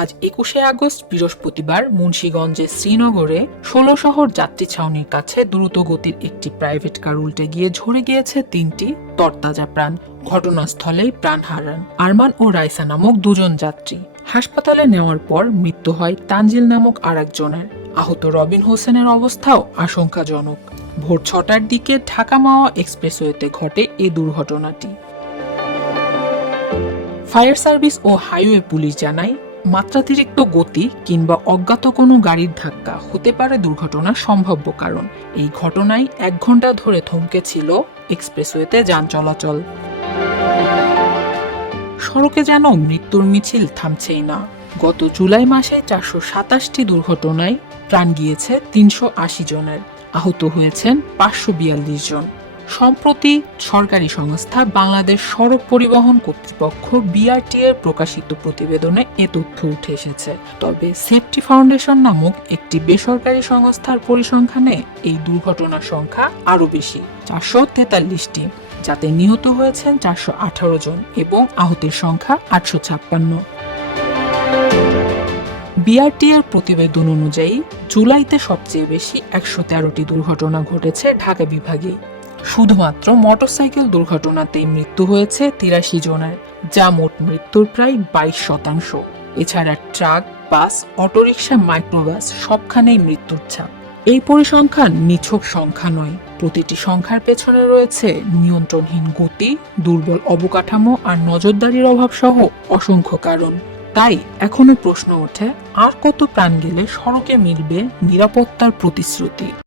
আজ একুশে আগস্ট, বৃহস্পতিবার মুন্সীগঞ্জের শ্রীনগরে ষোলো শহর যাত্রী ছাউনির কাছে দ্রুত গতির একটি প্রাইভেট কার উল্টে গিয়ে ঝরে গিয়েছে তিনটি তরতাজা প্রাণ। ঘটনাস্থলেই প্রাণ হারান আরমান ও রাইসা নামক দুজন যাত্রী। হাসপাতালে নেওয়ার পর মৃত্যু হয় তানজিল নামক আরেকজনের। আহত রবিন হোসেনের অবস্থাও আশঙ্কাজনক। ভোর ছটার দিকে ঢাকা মাওয়া এক্সপ্রেসওয়েতে ঘটে এ দুর্ঘটনাটি। ফায়ার সার্ভিস ও হাইওয়ে পুলিশ জানায় মাত্রাতিরিক্ত গতি কিংবা অজ্ঞাত কোনো গাড়ির ধাক্কা হতে পারে দুর্ঘটনার সম্ভাব্য কারণ। এই ঘটনায় এক ঘণ্টা ধরে থমকে ছিল এক্সপ্রেসওয়েতে যান চলাচল। সড়কে যেন মৃত্যুর মিছিল থামছেই না। গত জুলাই মাসে চারশো সাতাশটি দুর্ঘটনায় প্রাণ গিয়েছে তিনশো আশি জনের। আহত হয়েছেন পাঁচশো বিয়াল্লিশ জন। সম্প্রতি সরকারি সংস্থা বাংলাদেশ সড়ক পরিবহন কর্তৃপক্ষ বিআরটি এর প্রকাশিত প্রতিবেদনে এ তথ্য উঠে এসেছে। তবে সেফটি ফাউন্ডেশন নামক একটি বেসরকারি সংস্থার পরিসংখ্যানে এই দুর্ঘটনার সংখ্যা আরও বেশি, চারশো তেতাল্লিশটি, যাতে নিহত হয়েছেন চারশো আঠারো জন এবং আহতের সংখ্যা আটশো ছাপ্পান্ন। বিআরটি এর প্রতিবেদন অনুযায়ী, জুলাইতে সবচেয়ে বেশি একশো তেরোটি দুর্ঘটনা ঘটেছে ঢাকা বিভাগে। শুধুমাত্র মোটরসাইকেল দুর্ঘটনাতেই মৃত্যু হয়েছে তিরাশি জনের, যা মোট মৃত্যুর প্রায় বাইশ শতাংশ। এছাড়া ট্রাক, বাস, অটোরিকশা, মাইক্রোবাস সবখানেই মৃত্যুর ছাপ। এই পরিসংখ্যান নিছক সংখ্যা নয়, প্রতিটি সংখ্যার পেছনে রয়েছে নিয়ন্ত্রণহীন গতি, দুর্বল অবকাঠামো আর নজরদারির অভাব সহ অসংখ্য কারণ। তাই এখনও প্রশ্ন ওঠে, আর কত প্রাণ গেলে সড়কে মিলবে নিরাপত্তার প্রতিশ্রুতি?